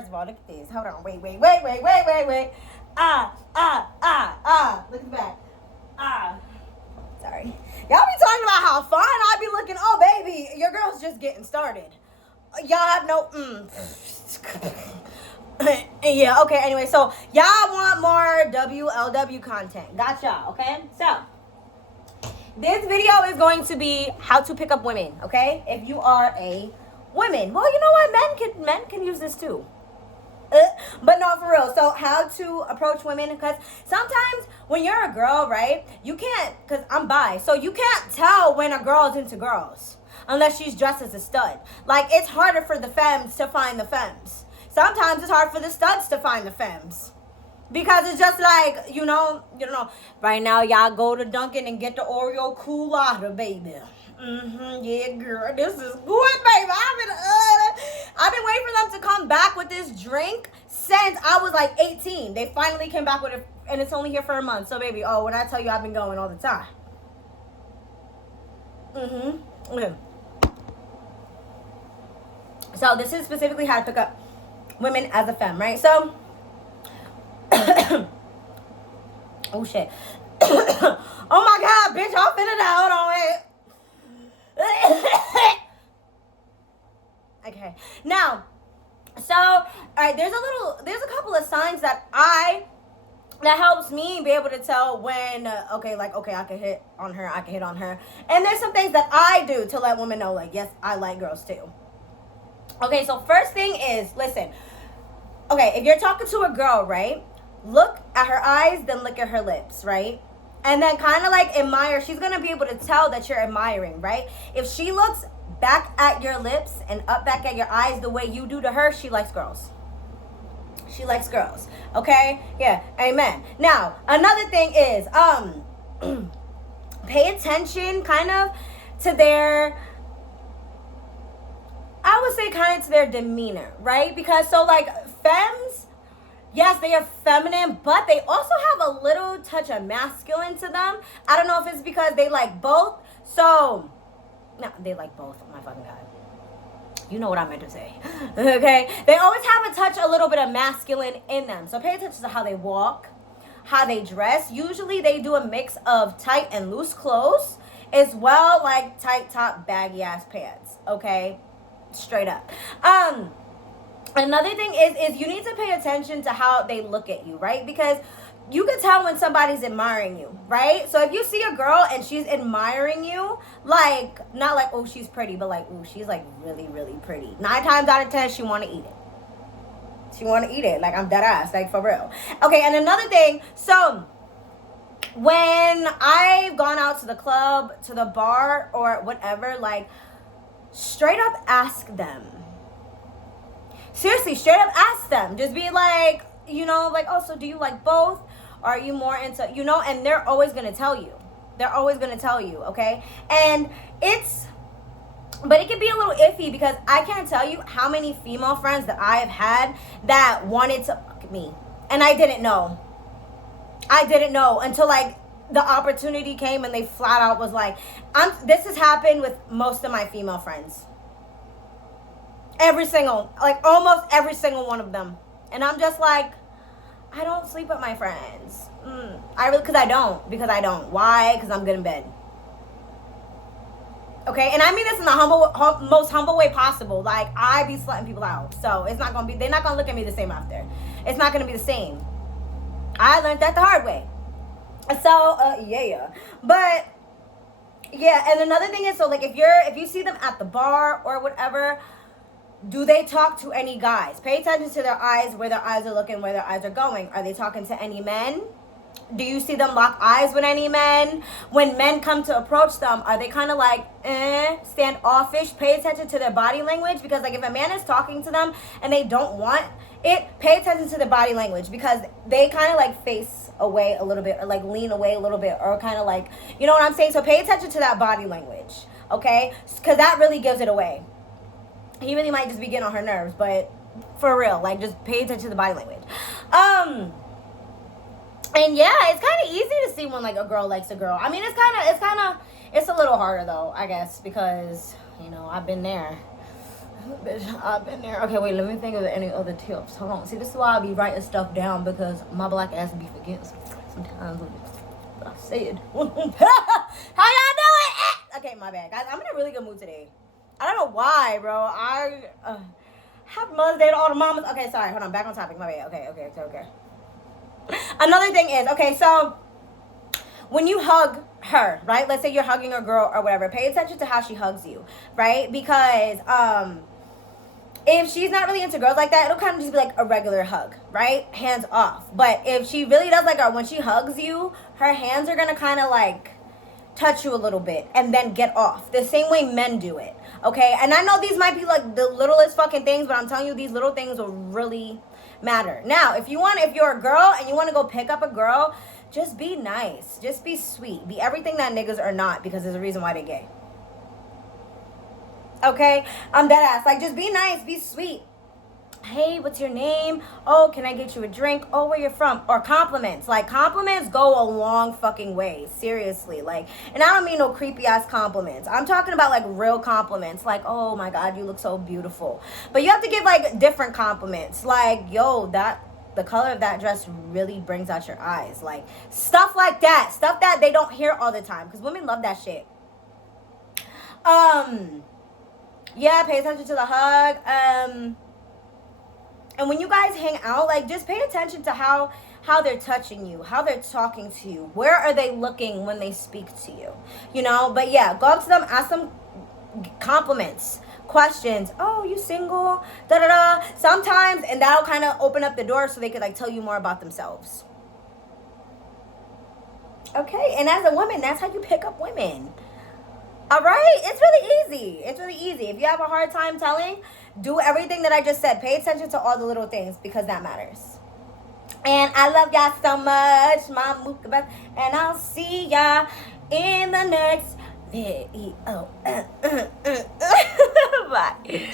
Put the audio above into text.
First of all, look at this. Hold on. Wait. Look at the back. Sorry. Y'all be talking about how fine I be looking. Oh, baby, your girl's just getting started. Y'all have no. Yeah, okay, anyway, so y'all want more WLW content. Gotcha, okay? So, this video is going to be how to pick up women, okay? If you are a woman. Well, you know what? Men can use this too. But no, for real. So how to approach women, because sometimes when you're a girl, right, you can't, because I'm bi, so you can't tell when a girl's into girls unless she's dressed as a stud. Like, it's harder for the femmes to find the femmes. Sometimes it's hard for the studs to find the femmes. Because it's just like, you know, right now y'all go to Dunkin' and get the Oreo Coolada, baby. Yeah, girl, this is good, baby. I've been waiting for them to come back with this drink since I was like 18. They finally came back with it, and it's only here for a month. So, baby, when I tell you I've been going all the time. Okay. So, this is specifically how to pick up women as a femme, right? So, oh, shit. Oh, my God, bitch, I'll fit it out. Hold on, wait. Okay, now, so, all right, there's a couple of signs that helps me be able to tell when, okay, I can hit on her, and there's some things that I do to let women know, like, yes, I like girls too. Okay, so first thing is, listen, okay, if you're talking to a girl, right, look at her eyes, then look at her lips, right? And then kind of like admire. She's going to be able to tell that you're admiring, right? If she looks back at your lips and up back at your eyes the way you do to her, she likes girls. She likes girls. Okay? Yeah. Amen. Now, another thing is, pay attention kind of to their, I would say kind of to their demeanor, right? Because so like femmes, yes, they are feminine, but they also have a little touch of masculine to them. I don't know if it's because they like both. So, no, they like both. Oh my fucking God. You know what I meant to say. Okay? They always have a touch, a little bit of masculine in them. So pay attention to how they walk, how they dress. Usually they do a mix of tight and loose clothes, as well like tight top, baggy ass pants. Okay? Straight up. Another thing is you need to pay attention to how they look at you, right? Because you can tell when somebody's admiring you, right? So if you see a girl and she's admiring you, like, not like, oh, she's pretty, but like, oh, she's like really, really pretty. 9 times out of 10, she want to eat it. She want to eat it. Like, I'm dead ass, like, for real. Okay, and another thing, so when I've gone out to the club, to the bar, or whatever, like, straight up ask them. Seriously, straight up ask them. Just be like, you know, like, oh, so do you like both? Or are you more into, you know, and they're always going to tell you. They're always going to tell you, okay? And but it can be a little iffy because I can't tell you how many female friends that I have had that wanted to fuck me. And I didn't know. I didn't know until, like, the opportunity came and they flat out was like, this has happened with most of my female friends. Almost every single one of them. And I'm just like, I don't sleep with my friends. Because I don't. Why? Because I'm good in bed. Okay? And I mean this in the most humble way possible. Like, I be slutting people out. So, they're not going to look at me the same after. It's not going to be the same. I learned that the hard way. So, yeah. But, yeah, and another thing is, so, like, if you see them at the bar or whatever, do they talk to any guys? Pay attention to their eyes, where their eyes are looking, where their eyes are going. Are they talking to any men? Do you see them lock eyes with any men? When men come to approach them, are they kind of like, standoffish? Pay attention to their body language, because like if a man is talking to them and they don't want it, pay attention to the body language, because they kind of like face away a little bit, or like lean away a little bit, or kind of like, you know what I'm saying? So pay attention to that body language, okay? Because that really gives it away. He really might just be getting on her nerves, but for real, like, just pay attention to the body language. And yeah, it's kind of easy to see when like a girl likes a girl. I mean, it's a little harder though, I guess, because, you know, I've been there. Bitch, I've been there. Okay, wait, let me think of any other tips. Hold on. See, this is why I be writing stuff down, because my black ass be forgetting sometimes what I said. How y'all doing? Okay, my bad. Guys, I'm in a really good mood today. I don't know why, bro. I have Mother's Day to all the mamas. Okay, sorry. Hold on. Back on topic. My bad. Okay. Another thing is, okay, so when you hug her, right? Let's say you're hugging a girl or whatever. Pay attention to how she hugs you, right? Because if she's not really into girls like that, it'll kind of just be like a regular hug, right? Hands off. But if she really does like her, when she hugs you, her hands are gonna kind of like touch you a little bit and then get off. The same way men do it, okay? And I know these might be like the littlest fucking things, but I'm telling you, these little things will really matter. Now, if you're a girl and you want to go pick up a girl, just be nice. Just be sweet. Be everything that niggas are not, because there's a reason why they're gay. Okay? I'm dead ass. Like, just be nice. Be sweet. Hey, what's your name? Oh, can I get you a drink? Oh, where you're from? Or compliments. Like, compliments go a long fucking way. Seriously. Like, and I don't mean no creepy ass compliments. I'm talking about like real compliments. Like, oh my God, you look so beautiful. But you have to give like different compliments. Like, yo, the color of that dress really brings out your eyes. Like, stuff like that. Stuff that they don't hear all the time. Because women love that shit. Yeah, pay attention to the hug. And when you guys hang out, like, just pay attention to how they're touching you, how they're talking to you. Where are they looking when they speak to you? You know? But yeah, go up to them, ask them compliments, questions. Oh, you single? Da-da-da. Sometimes, and that'll kind of open up the door so they could, like, tell you more about themselves. Okay? And as a woman, that's how you pick up women. All right? It's really easy. It's really easy. If you have a hard time telling, do everything that I just said. Pay attention to all the little things, because that matters. And I love y'all so much, my Mookabeth. And I'll see y'all in the next video. Bye.